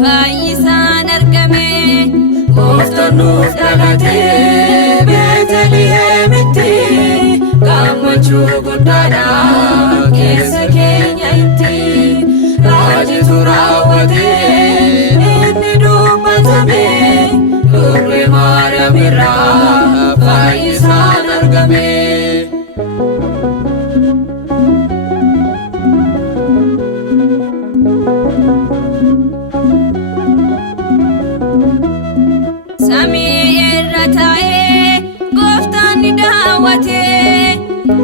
Fayyisan argame Gooftanuuf dhalatee Beetelihemitti gammachuu guddaadha keessa keenya itti raajitu raawwatee inni dubbatame durbii Maariyamirraa fayyisaan argame.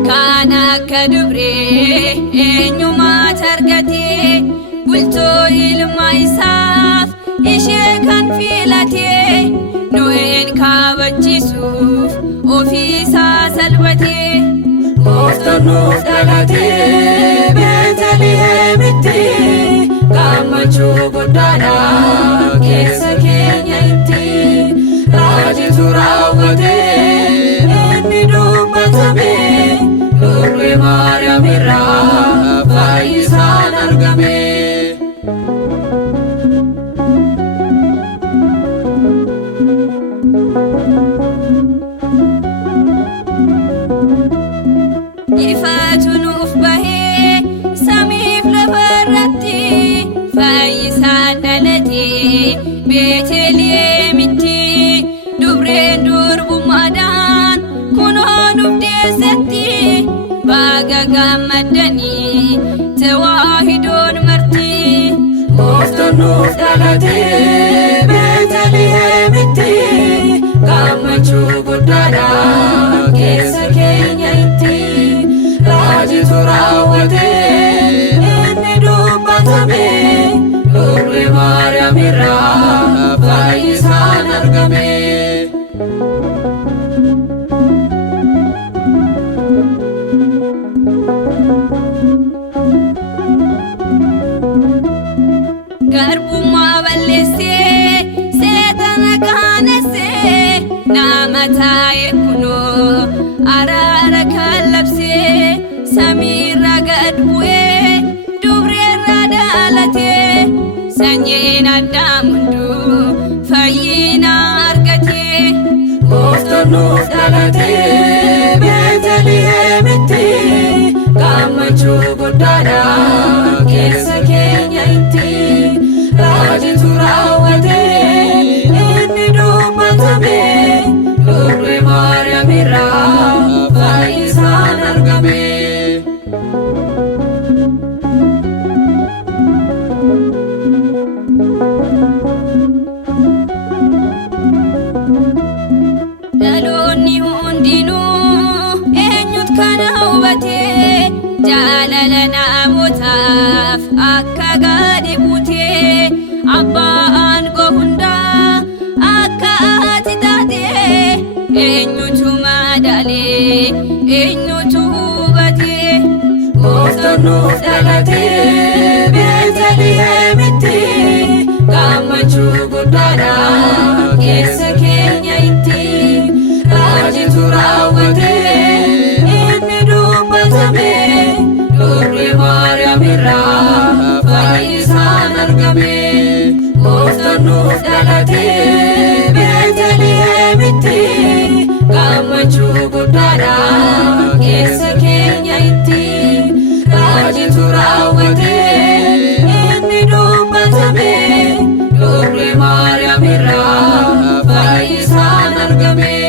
Kan akka dubree eenyumaa argatee bultoo ilma isaaf ishee kan filatee Noheen kabachiisuuf ofiisaa salphatee Gooftanuuf dhalatee Beetelihemitti gammachuu guddaadha keessa keenya itti raajitu raawwatee inni dubbatame durbii Maariyamirraa fayyisaan argame. Ifaatu nuuf bahee samiif lafarratti fayyisaan dhalatee Beetelihemitti dubreen durbummaadhaan kunoo nuuf deessetti baga gammaddanii tawaahidoon marti. Gooftanuuf dhalatee Beetelihemitti gammachuu guddaadha keessa keenya itti raajitu raawwatee inni dubbatame durbii Maariyamirraa fayyisaan argame. Garbummaa balleessee seetana qaanessee nama taa'e kunoo araara kan labsee samiirra gad bu'ee dubreerra dhalatee sanyiin Addaam hunduu fayyina argatee. Gooftanuuf dhalatee Beetelihemitti gammachuu guddaadha keessa keenya itti raajitu raawwatee inni dubbatame durbii Maariyamirraa fayyisaan argame. Dhaloonni hundinuu eenyutu kana hubatee jaalala namootaaf akka gadi buutee abbaa aangoo hundaa akka ati taatee eenyutu madaalee eenyutu hubatee. Gooftanuuf dhalatee Beetelihemitti gammachuu guddaadha keessa keenya itti raajitu raawwatee inni dubbatame durbii Maariyamirraa fayyisaan argame. Gooftanuuf dhalatee Beetelihemitti gammachuu guddaadha keessa keenya itti raajitu raawwatee inni dubbatame durbii Maariyamirraa fayyisaan argame. argame.